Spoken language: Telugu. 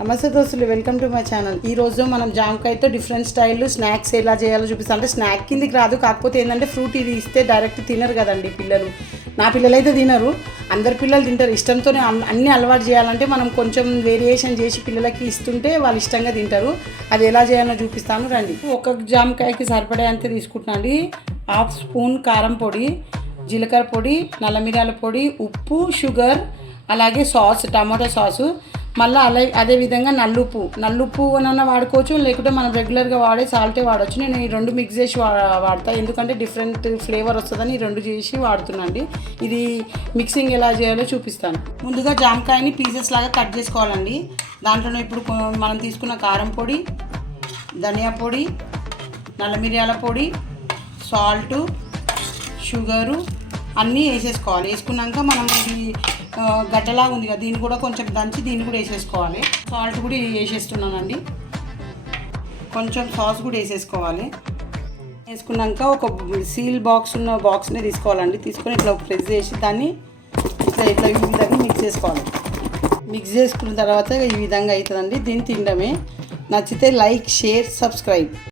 నమస్తే దోస్తులు, వెల్కమ్ టు మై ఛానల్. ఈరోజు మనం జామకాయతో డిఫరెంట్ స్టైల్ స్నాక్స్ ఎలా చేయాలో చూపిస్తాం. అంటే స్నాక్ కిందికి రాదు, కాకపోతే ఏంటంటే ఫ్రూట్ ఇది ఇస్తే డైరెక్ట్ తినరు కదండి పిల్లలు. నా పిల్లలు అయితే తినరు, అందరు పిల్లలు తింటారు. ఇష్టంతోనే అన్నీ అలవాటు చేయాలంటే మనం కొంచెం వేరియేషన్ చేసి పిల్లలకి ఇస్తుంటే వాళ్ళు ఇష్టంగా తింటారు. అది ఎలా చేయాలో చూపిస్తాను రండి. ఒక జామకాయకి సరిపడే అంతే తీసుకుంటున్నాను అండి. 1/2 స్పూన్ కారం పొడి, జీలకర్ర పొడి, నల్ల మిరియాల పొడి, ఉప్పు, షుగర్, అలాగే సాస్, టమాటో సాసు, మళ్ళీ అదేవిధంగా నల్లుప్పు అన్న వాడుకోవచ్చు, లేకుంటే మనం రెగ్యులర్గా వాడే సాల్టే వాడచ్చు. నేను ఈ రెండు మిక్స్ చేసి వాడతా, ఎందుకంటే డిఫరెంట్ ఫ్లేవర్ వస్తుందని ఈ రెండు చేసి వాడుతున్నాండి. ఇది మిక్సింగ్ ఎలా చేయాలో చూపిస్తాను. ముందుగా జామకాయని పీసెస్ లాగా కట్ చేసుకోవాలండి. దాంట్లోనే ఇప్పుడు మనం తీసుకున్న కారం పొడి, ధనియా పొడి, నల్ల మిరియాల పొడి, సాల్టు, షుగరు అన్నీ వేసేసుకోవాలి. వేసుకున్నాక మనం ఇది గడ్డలా ఉంది కదా, దీన్ని కూడా కొంచెం దంచి దీన్ని కూడా వేసేసుకోవాలి. సాల్ట్ కూడా వేసేస్తున్నానండి. కొంచెం సాస్ కూడా వేసేసుకోవాలి. వేసుకున్నాక ఒక సీల్ బాక్స్ ఉన్న బాక్స్ని తీసుకోవాలండి. తీసుకొని ఇట్లా ప్రెస్ చేసి దాన్ని ఇట్లా ఈ విధంగా మిక్స్ చేసుకోవాలి. మిక్స్ చేసుకున్న తర్వాత ఈ విధంగా అవుతుందండి. దీన్ని తినడమే. నచ్చితే లైక్, షేర్, సబ్స్క్రైబ్.